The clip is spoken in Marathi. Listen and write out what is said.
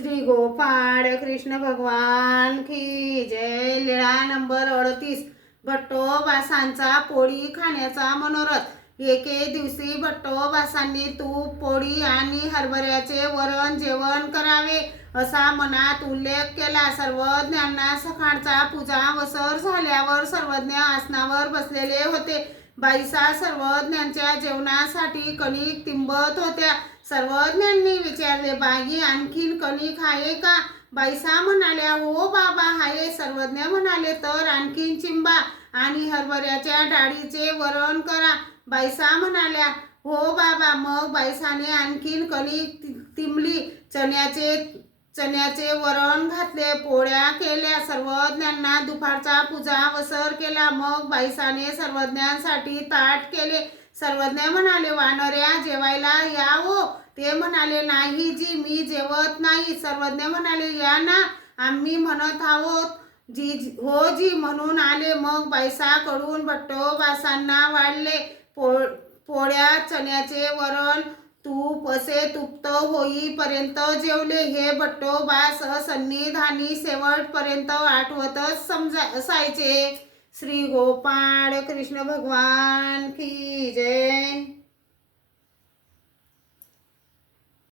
श्री गोपाळ कृष्ण भगवान की जय लीळा नंबर अडतीस. भट्टोबासांचा पोळी खाण्याचा मनोरथ. एके दिवशी भट्टोबासांनी तूप पोळी आणि हरभऱ्याचे वरण जेवण करावे असा मनात उल्लेख केला. सर्वज्ञांना सकाळचा पूजा वसर झाल्यावर सर्वज्ञ आसनावर बसलेले होते. बाईसा सर्वज्ञांच्या जेवणासाठी कणिक तिंबत होत्या. सर्वज्ञांनी विचारले बाई आणखीन कणिक आहे का? बाईसा म्हणाल्या हो बाबा आहे. सर्वज्ञ म्हणाले तर आणखीन चिंबा आणि हरभऱ्याच्या डाळीचे वरण करा. बाईसा म्हणाल्या हो बाबा. मग बाईसाने आणखीन कणिक तिंबली चण्याचे चण्याचे वरण घातले पोळ्या केल्या सर्वज्ञांना दुपारचा पूजा वसर केला. मग बाईसाने सर्वज्ञांसाठी ताट केले. सर्वज्ञ म्हणाले वानऱ्या जेवायला या हो ते म्हणाले नाही जी मी जेवत नाही. सर्वज्ञ म्हणाले या ना आम्ही म्हणत आहोत. जी हो जी म्हणून आले. मग बाईसाकडून बट्टोबासांना वाढले. पो पोळ्या चण्याचे वरण तूप असे तुप्त होईपर्यंत जेवले हे बट्टोबास सन्निधानी शेवटपर्यंत आठवतच समजा असायचे. श्री गोपाळ कृष्ण भगवान की जय!